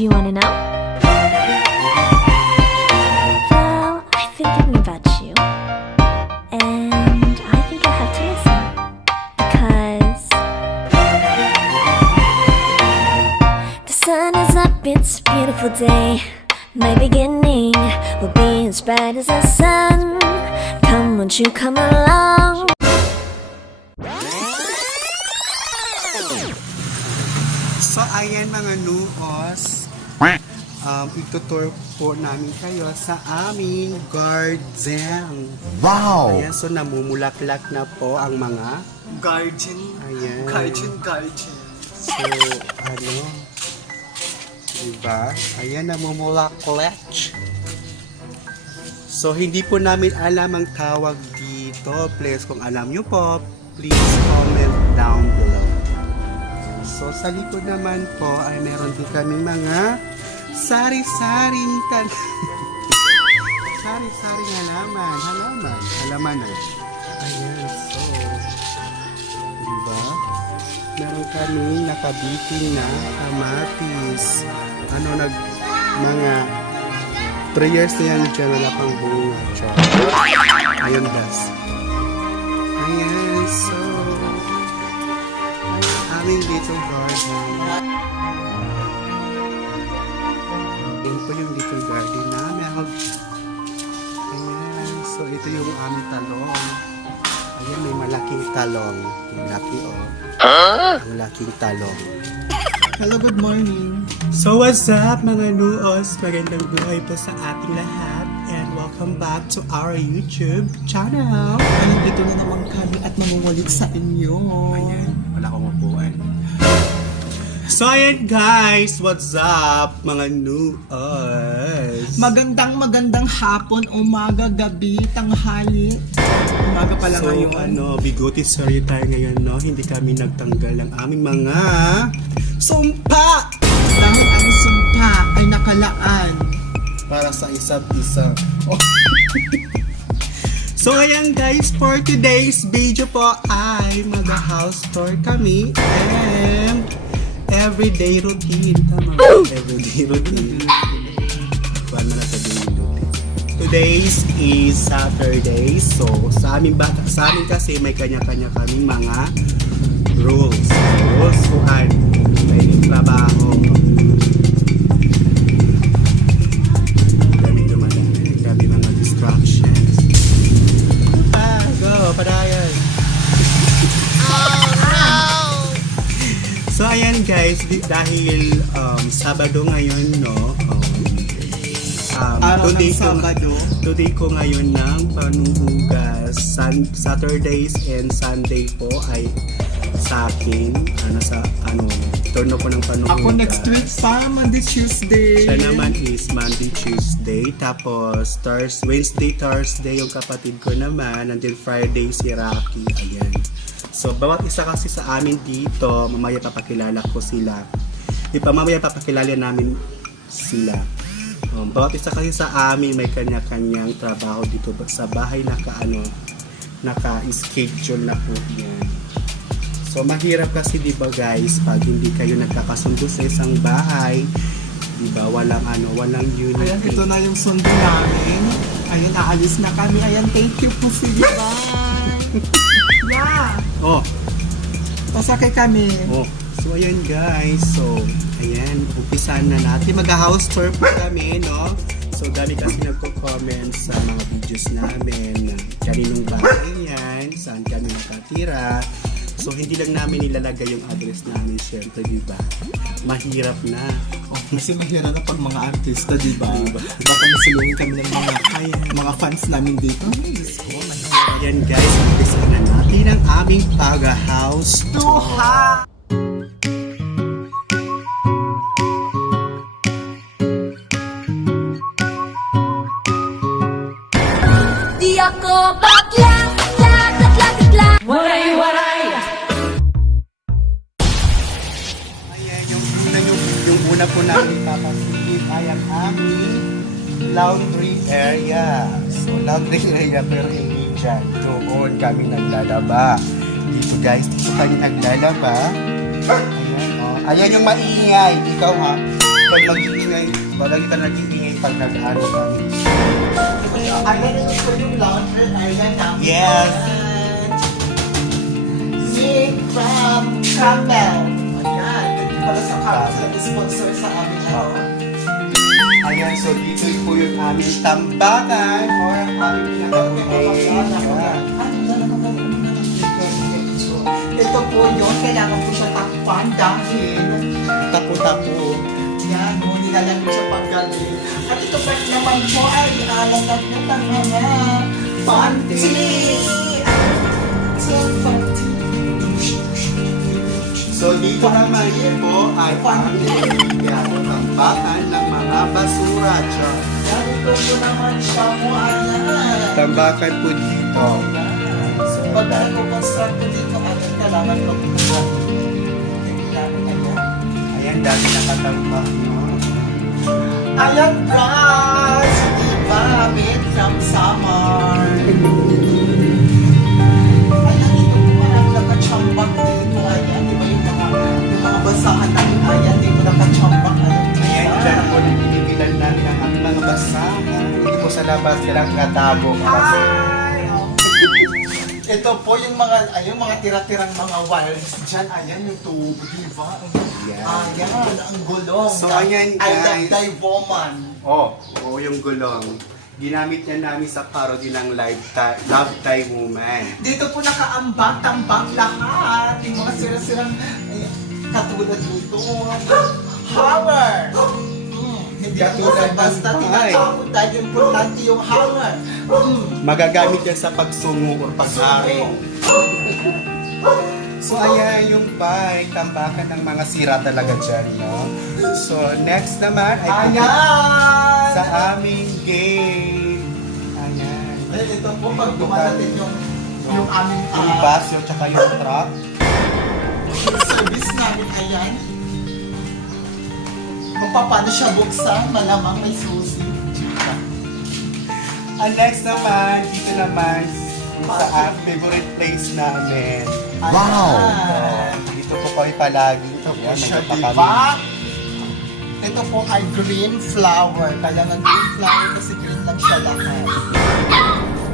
Do you want to know? Well, I've been thinking about you. And I think I have to listen. Because the sun is up, it's a beautiful day. My beginning will be as bright as the sun. Come, won't you come along? So, ayan mga nuos. Itutour po namin kayo sa aming garden. Wow! Ayan, so namumulaklak na po ang mga Garden. ayan. Garden. So, diba? Ayan, namumulaklak. So, hindi po namin alam ang tawag dito. Please, kung alam nyo po, please comment down below. So, sa likod naman po ay meron din kaming mga sari-saring sari-saring halaman na. Ayan, so, diba? Meron kaming nakabiting na kamatis. Mga 3 years na yan dyan, wala pang bunga. Ayun, das. Ayan, so, aming little garden. Ayan po yung little garden namin. Ayan, so ito yung aming talong. Ayan, may malaking talong. Yung laki, oh. Ang laking talong. Hello, good morning. So what's up mga nuos? Magandang buhay po sa ating lahat. And welcome back to our YouTube channel. Nandito na naman kami at mangungulit sa inyo. Ayan, wala akong upuan. So ayan guys, what's up mga nuos? Magandang hapon, umaga, gabi, tanghali. Umaga pa lang So ngayon. bigote sorry tayo ngayon, no? Hindi kami nagtanggal ng aming mga sumpa! Dahil ang sumpa ay nakalaan. Para sa isa't isa. So ayan guys, for today's video po ay mag-house tour kami and everyday routine. Tama ba? Everyday routine. Kuhaan mo na sa daily routine. Today's is Saturday. So sa amin kasi may kanya-kanya kaming mga rules. Kuhaan. May trabaho. Dami mga distractions. Go, padayan. So ayan guys, dahil Sabado ngayon, no? Araw ng Sabado. Today ko ngayon ng panuhugas. Saturdays and Sunday po ay sa akin. Turno ko ng panuhugas. Ako next week pa, Monday, Tuesday. Siya naman is Monday, Tuesday. Tapos Wednesday, Thursday yung kapatid ko naman. And then Friday si Rocky. Ayan. So bawat isa kasi sa amin dito, mamaya papakilala ko sila. Mamaya papakilala namin sila. Bawat isa kasi sa amin may kanya-kanyang trabaho dito sa bahay, naka-schedule na po yan. So mahirap kasi 'di ba guys, pag hindi kayo nagkakasundo sa isang bahay, 'di ba? Walang unity. Ayan, ito na yung sundo namin. Ayun, aalis na kami. Ayan, thank you po. Sige, bye. Yeah. Oh, Pasakay kami. So ayan guys, so ayan, umpisan na natin. Mag-house tour po kami, no? So dami kasi nagko-comment sa mga videos namin, kaninong bahay yan, saan kami nakatira. So hindi lang namin nilalagay yung address namin, syempre, di ba? Mahirap na. Kasi mahirap na pag mga artista, di ba? Baka masulungin kami ng mga fans namin dito. Ay, Diyos ko, mahirap. Ayan guys, umpisan na natin ang aming pag-house tour. Tuha! Di ako bakla, bakla. Ayan, yung una po namin papasilip ay ang aming laundry area. So, laundry area pero hindi dyan. Doon kami naglalaba. Dito guys, dito kami naglalaba. Ayan, oh. Ayan yung maingay. Ikaw ha. pag mag-iingay, palagi ka nag-iingay pag nag-ano kami. Ayan ito yung laundry. Ayan na. Yes. Nick from Campbell. Ayan. Ganyan pala sa Campbell sila sponsor sa amin. Ayan, so dito po yung aming tambakan or ang aming pinag-iingay. Ito po yun, kailangan po siya takpan dahil Tapo-tapo. yan, nilalang siya paggaling. At ito pa naman po ay alalagyan ng mga panty. So dito naman po ay ang tambakan ng mga basura. Char. Yan, ito po naman siya po, ayan. Tambakan po dito. So, pag nag-construct po dito, ayan, kailangan magpunan. Ayan, dami nakatambak. No? Ayan, guys! Diba? Made from summer. Ayan, ito po parang nakachambak dito. Ayan, di ba yung mga basahan namin? Ayan, dito nakachambak. Ayan, dyan po nagbibilan namin ang aming mga basahan. Hindi po sa labas, kailangan katago. Ay! Ito po yung mga tira-tirang mga wires dyan. Ayan yung tubo, diba? Yan. Ayan, ang gulong. So, ayan, I love guys. thy woman. Oo, yung gulong. Ginamit yan namin sa parody ng Love Thai Woman. Dito po nakaambak-tambak lahat. Yung mga sira-sirang katulad nito. Hammer! Hindi Katulad po basta ng bahay. tinatawag dahil importante yung hammer. Magagamit yan sa pagsungo or pag-aring. So, ayan yung bike, tambakan ng mga sira talaga dyan, no? So, next naman ay Ayan! sa aming game. Ayan. Ito po pag dumadating yung aming Yung bus, yung tsaka yung truck. service namin, ayan. Kung paano siya buksan, malamang may susi. Ang next naman, dito naman sa favorite place namin. Ayan. Dito po kami palagi. Ito po Ayan, siya, nagpapa diba? Ito po ay green flower. Kaya nga green flower kasi green lang siya lahat.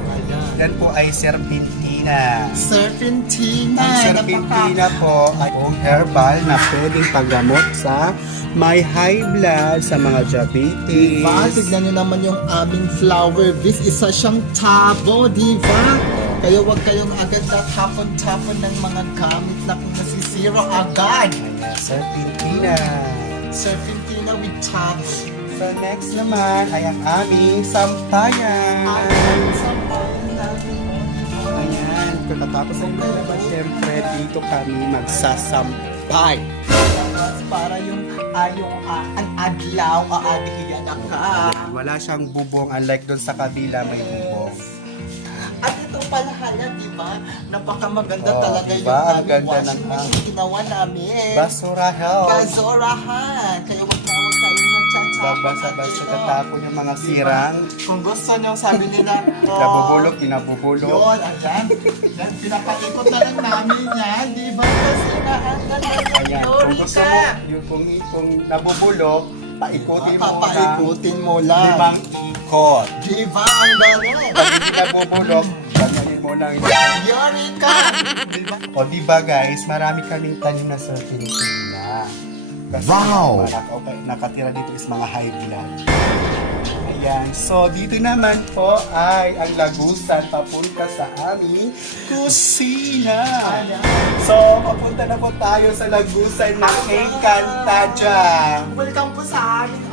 Ayan. Yan po ay serpentina. Serpentina. Ang serpentina po ay herbal na pwedeng paggamot sa may high blood, sa mga diabetes. Diba? Tignan nyo naman yung aming flower. This isa siyang tabo, diba? Kaya huwag kayong agad na tapon-tapon ng mga gamit na kung nasisira agad. Ayan, serpentina. Serpentina with tabo. So next naman ay ang aming sampayan. Ayan, pagkatapos ng naman, syempre dito kami magsasampay. Para yung ang adlaw, aadihiyan na ka. Wala siyang bubong, unlike doon sa kabila may bubong. At ito pala hala, di ba? Napakamaganda Oh, talaga diba? yung Ang aming ganda washing ng machine ginawa namin. Basura help. Bazorahan. Kaya wag kayo nagtsatsapan. Babasa-basa tatapon yung mga sirang. Kung gusto nyo, sabi nila, Nabubulok, inabubulok. yun, ayan. Yan, pinapaikot na lang namin yan, di ba? Kasi naanda na Ayan, kung gusto mo, yung kung nabubulok, paikutin mo na papaikutin mo lang. 5 ikot. Di ba? Ang galing. Pag hindi nabubulok, gagawin mo lang yun. Yari ka. Di ba? O diba guys, marami kaming tanim na serpentina. Kasi Wow! nakatira dito is mga high blood. Ayan. So, dito naman po ay ang lagusan papunta sa aming kusina. So, papunta na po tayo sa lagusan ng Encantadia. Welcome po sa aming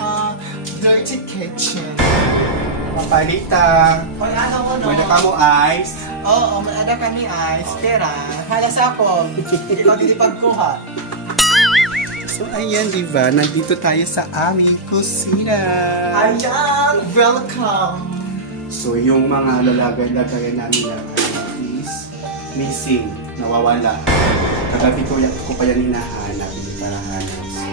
dirty kitchen. Papalita. May ano mo, no? May ka mo ice. Oo, may ada kami ice. Pera, halas ako. Ikaw din pagkuha. So, ayan, diba? Nandito tayo sa aming kusina. Ayan, welcome. So, yung mga lalagay-lagayan namin na is missing, nawawala. Kagabi ko pa yan hinahanap, hindi para hanap. So,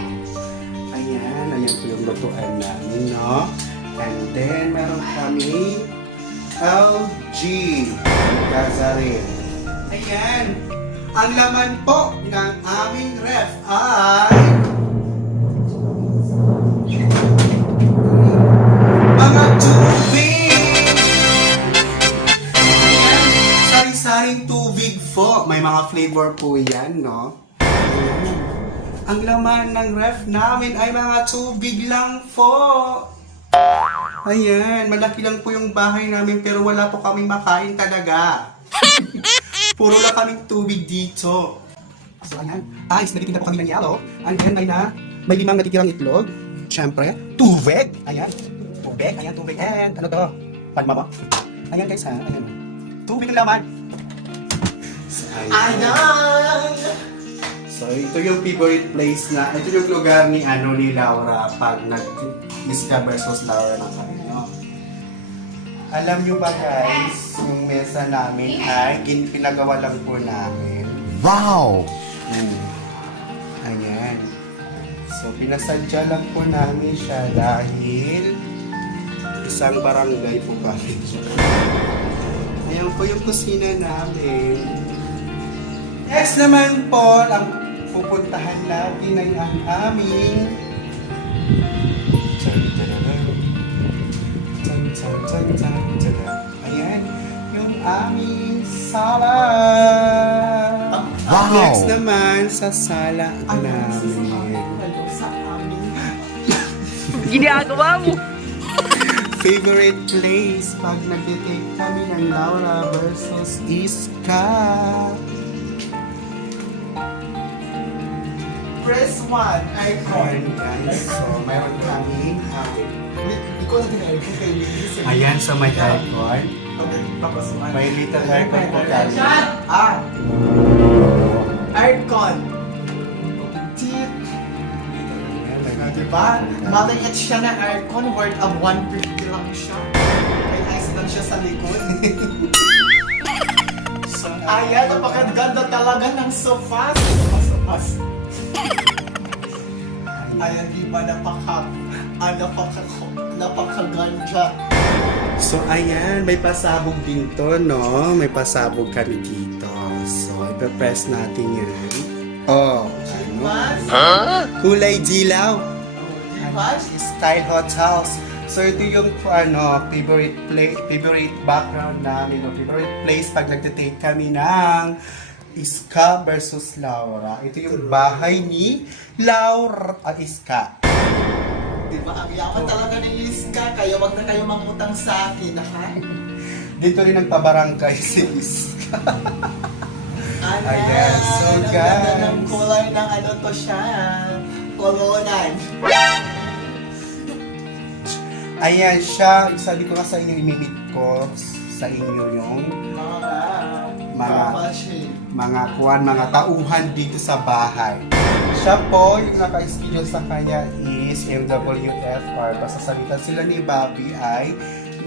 ayan po yung lutuan namin, no? And then, meron kami LG Gazarin. Ayan! Ang laman po ng aming ref ay tubig po. May mga flavor po yan, no? Ayan. Ang laman ng ref namin ay mga tubig lang po. Ayan, malaki lang po yung bahay namin pero wala po kaming makain talaga. Puro lang kaming tubig dito. So ayan, nagtitinda po kami ng yellow. And then may 5 natitirang itlog. Siyempre, tubig. Ayan, tubig. And ano to? Palma ba? Ayan guys ha, ayan. Tubig ang laman. So, Ayan! So ito yung favorite place na, ito yung lugar ni Laura pag nag-Iska versus Laura na kami. No? Alam nyo ba guys, yung mesa namin ay pinagawa lang po namin. Wow! Ayan. So pinasadya lang po namin siya dahil isang barangay po kami. Ayan po yung kusina namin. Next naman po, ang pupuntahan natin ay ang aming ayan, yung aming sala. Wow! Next naman sa sala namin. Sa amin. Ginagawa mo. Favorite place pag nag-take kami ng Laura versus Iska. Press 1, icon. Guys, so mayroon kami Ikaw na din-icon kay Lizzie. ayan, so may aircon. Okay, tapos 1. May little aircon po kami. Aircon. Tit. Diba? Maliit siya na aircon, worth of 150 lang siya. May ice lang siya sa likod. So, Ayan, napakaganda talaga ng sofas. Sofas. Ayan, diba napakaganda. So ayan, may pasabog din to, no? May pasabog kami dito. So, ipe-press natin yan. Oh, ano? Kulay dilaw. Diba? Style hotels. So, ito yung favorite background namin, no? Favorite place pag nagtitake kami ng Iska versus Laura. Ito yung bahay ni Laura Iska. Diba? Ang yaman talaga ni Iska. Kaya wag na kayo mangutang sa akin, ha? Dito rin ang pabarangay si Iska. Ayan, Ayan, so ang ganda guys. ng kulay ng ano to siya. Kolonan. Ayan siya, sabi ko nga sa inyo, imimit ko sa inyo yung mga tauhan dito sa bahay. Siya po, yung naka-schedule sa kanya is MWFR. Basta salitan sila ni Bobby ay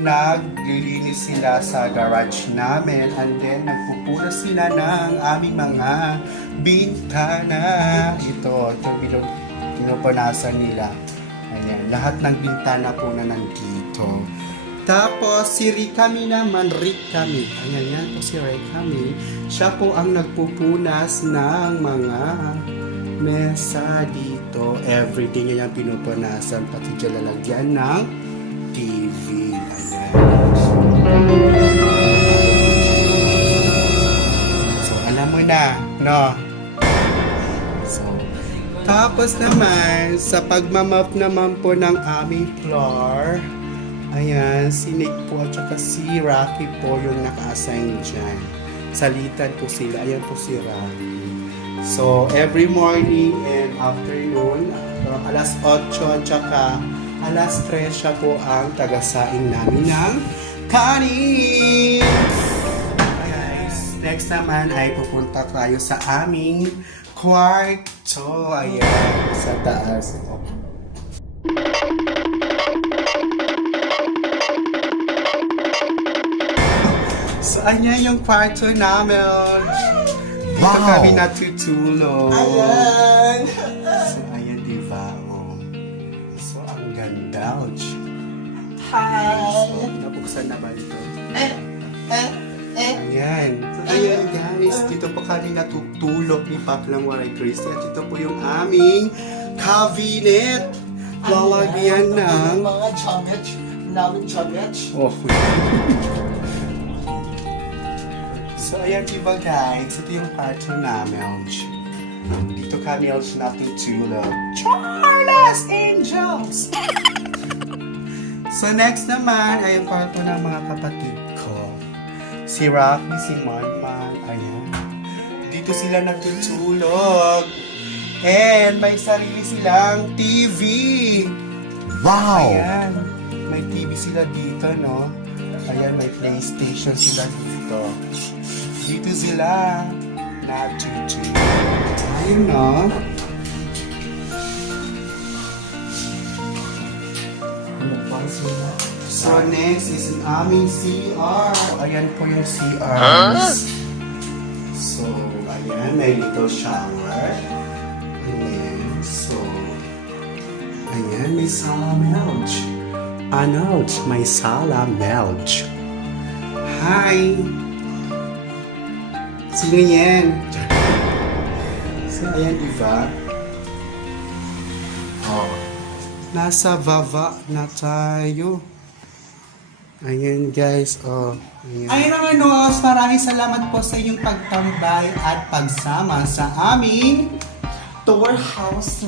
naglilinis sila sa garage namin and then nagpupunas sila ng aming mga bintana. Ito pinupunasan nila. Ayan, lahat ng bintana po na nandito. Tapos, si Rikami naman, Rikami. Ayan, yan po si Rikami. Siya po ang nagpupunas ng mga mesa dito. Everything niya yung pinupunasan. Pati dyan lalagyan ng TV. Ayan. So, alam mo na, no? So, tapos naman, sa pagmamap naman po ng aming floor, ayan, si Nick po at saka si Rocky po yung naka-assign dyan. Salitan po sila. Ayan po si Rocky. So, every morning and afternoon, alas 8 at saka alas 3 siya po ang tagasaing namin ng kanin. Guys, next naman ay pupunta tayo sa aming kwarto. Ayan, sa taas. So, ayan yung kwarto namin. Dito kami natutulog. Ayan. So, ayan, diba? Oh. So, ang ganda. Hi. So, nabuksan na ba ito? Eh. Ayan. So, ayan, guys. Dito po kami natutulog ni Paplang Waray Christy. At ito po yung aming cabinet. Lalagyan ng... Mga jamet. Namin jamet. Oh. So, So, ayan diba guys, ito yung kwarto namin. Dito kami natutulog. Charles Angels! So, next naman ay yung kwarto ng mga kapatid ko. Si Rocky, si Manman, ayan. Dito sila natutulog. And may sarili silang TV. Wow! Ayan. May TV sila dito, no? Ayan, may PlayStation sila dito. Dito sila natutulog. Ayun, no? Ano pa sila? So, next is ang aming CR. Ayan po yung CRs. So, ayan, may little shower. Ayan, so, ayan, may sala melch. Ano, may sala melch. Hi! Sino yan? So, ayan, diba? Oh. Nasa baba na tayo. Ayan guys, oh. Ayan. Ayun ang ano, maraming salamat po sa inyong pagtambay at pagsama sa aming Tour house.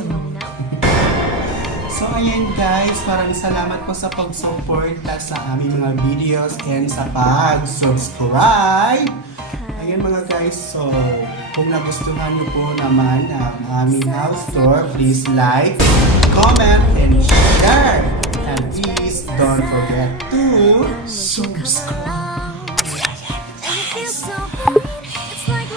So ayan guys, maraming salamat po sa pag-suporta sa aming mga videos and sa pag-subscribe. Ayan mga guys, so kung nagustuhan niyo po naman ang aming house tour, please like, comment, and share. And please don't forget to subscribe.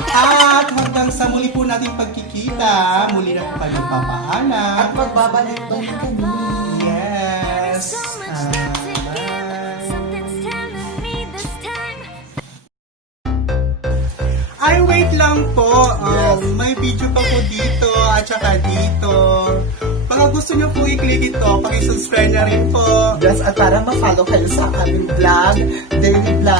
At hanggang sa muli po nating pagkikita, muli na po kayong papaalam. At magbabalik-balik kami. Yes. Ay, wait lang po. May video pa po dito at saka dito. Baka gusto nyo po i-click ito, paki-subscribe na rin po. Yes, at para ma-follow kayo sa aming vlog, daily vlog,